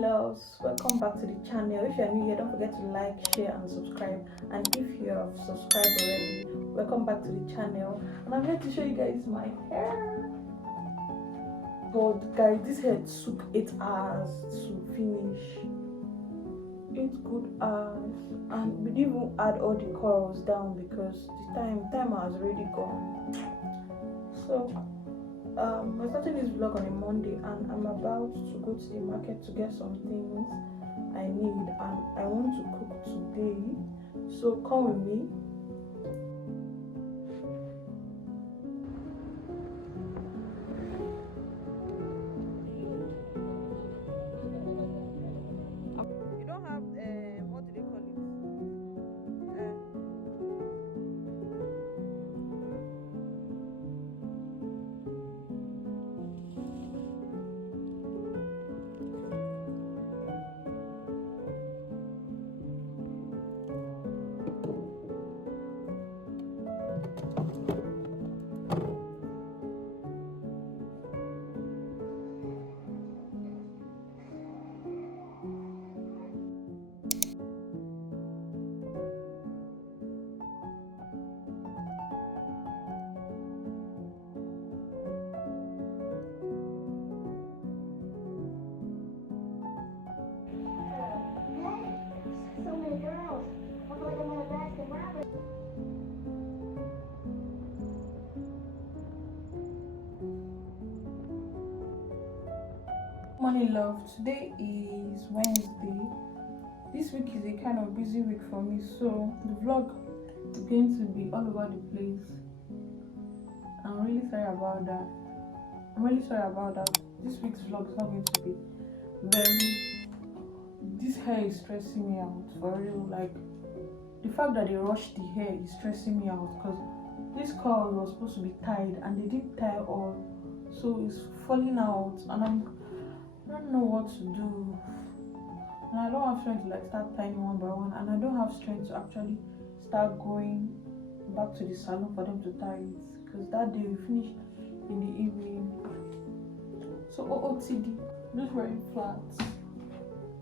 loves, welcome back to the channel. If you're new here, don't forget to like, share and subscribe. And if you have subscribed already, welcome back to the channel. And I'm here to show you guys my hair. But guys, this hair took 8 hours to finish. 8 good hours. And we didn't even add all the curls down because the time has already gone. So I'm starting this vlog on a Monday, and I'm about to go to the market to get some things I need, and I want to cook today, so come with me. You don't have what do they call it? So many girls. I feel like I'm at a Baskin Robbins. Morning love, today is Wednesday. This week is a kind of busy week for me, so the vlog is going to be all over the place. I'm really sorry about that. This week's vlog is not going to be very. This hair is stressing me out for real. Like, the fact that they rushed the hair is stressing me out because this curl was supposed to be tied and they didn't tie all, so it's falling out, and I don't know what to do, and I don't have strength to like start tying one by one, and I don't have strength to actually start going back to the salon for them to tie it because that day we finished in the evening. So OOTD, just wearing flats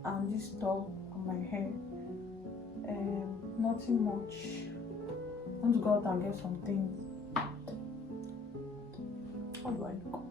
and this top on my hair, nothing much. I want to go out and get some things. How do I look?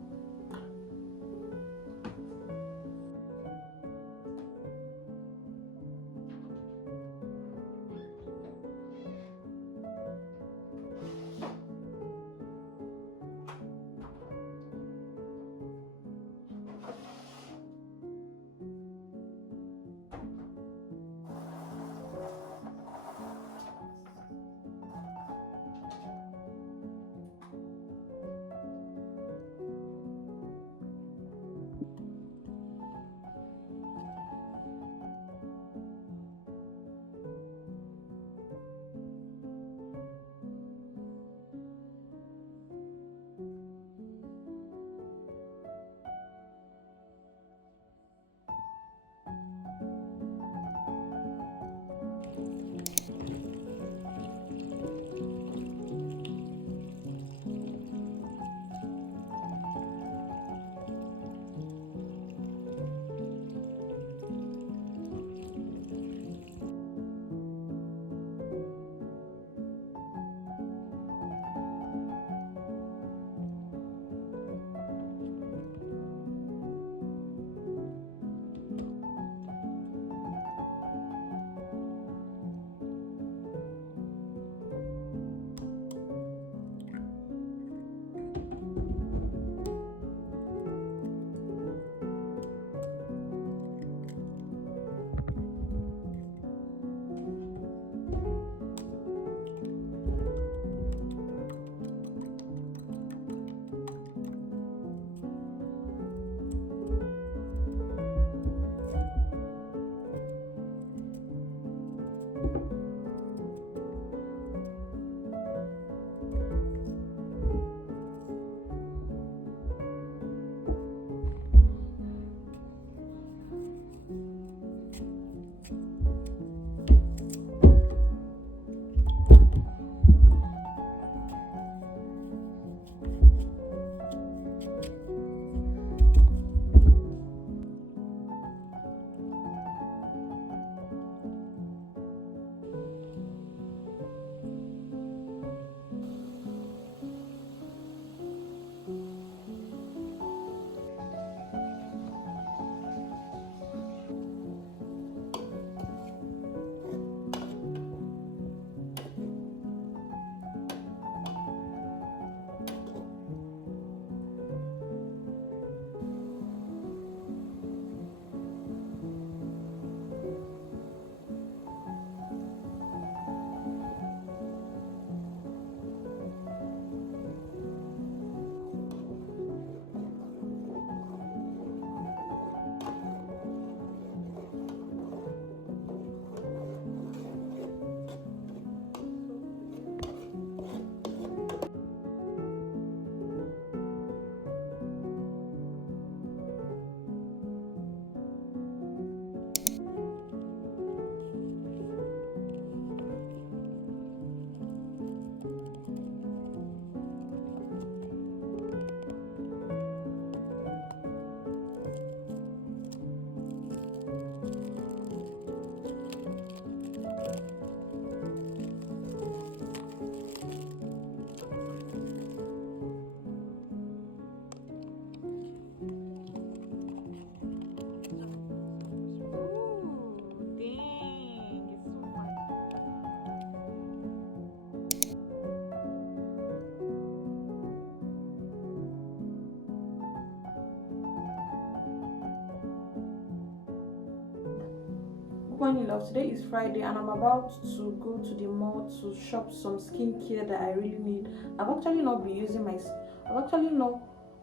Good morning, love. Today is Friday and I'm about to go to the mall to shop some skincare that I really need. I've actually not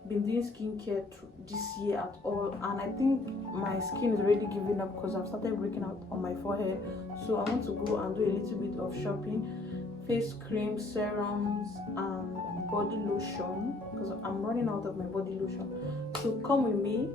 been doing skincare this year at all, and I think my skin is already giving up because I've started breaking out on my forehead. So I want to go and do a little bit of shopping, face cream, serums, and body lotion because I'm running out of my body lotion. So come with me.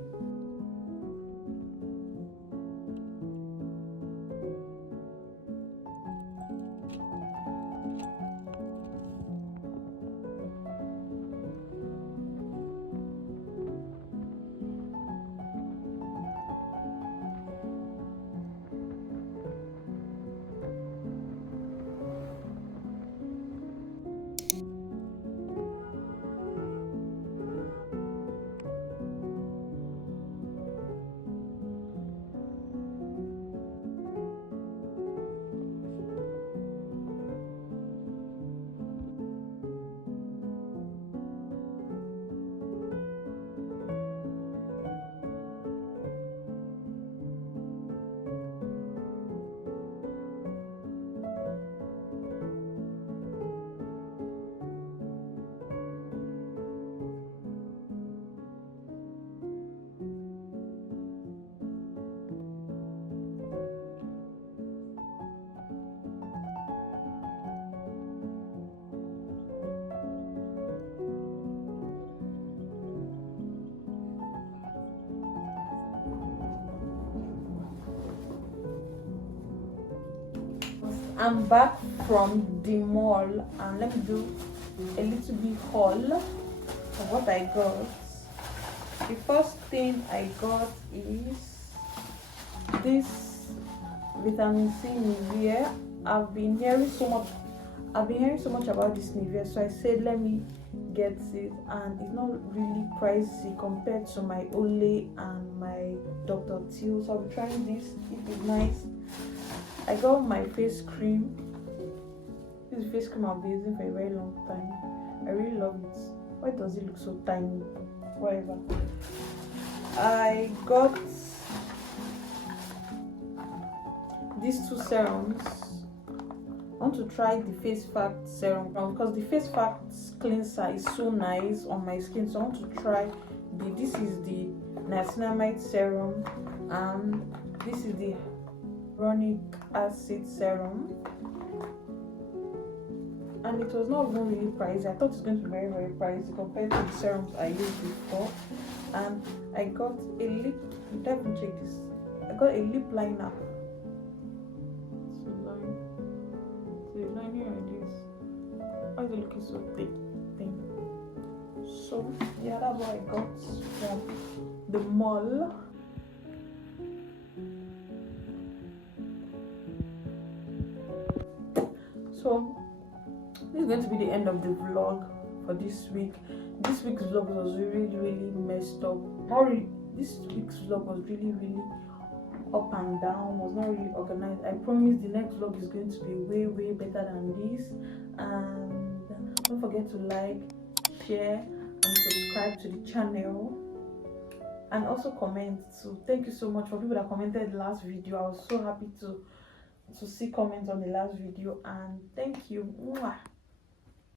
I'm back from the mall and let me do a little bit haul of what I got. The first thing I got is this vitamin C Nivea. I've been hearing so much about this Nivea, so I said let me get it, and it's not really pricey compared to my Olay and my Dr. Teal. So I'll be trying this. It is nice. I got my face cream. This is face cream I've been using for a very long time. I really love it. Why does it look so tiny? Whatever. I got these two serums. I want to try the Face Fact serum because the Face Fact cleanser is so nice on my skin. So I want to try this is the niacinamide serum and this is the hyaluronic acid serum, and it was not even really pricey. I thought it was going to be very, very pricey compared to the serums I used before. And I got a lip, definitely check this. I got a lip liner. So lining like this. Why is it looking so thick? So yeah, that's what I got from the mall. So this is going to be the end of the vlog for this week. This week's vlog was really messed up. This week's vlog was really up and down, was not really organized. I promise the next vlog is going to be way better than this. And don't forget to like, share and subscribe to the channel, and also comment. So thank you so much for people that commented the last video. I was so happy to see comments on the last video, and thank you. Mwah.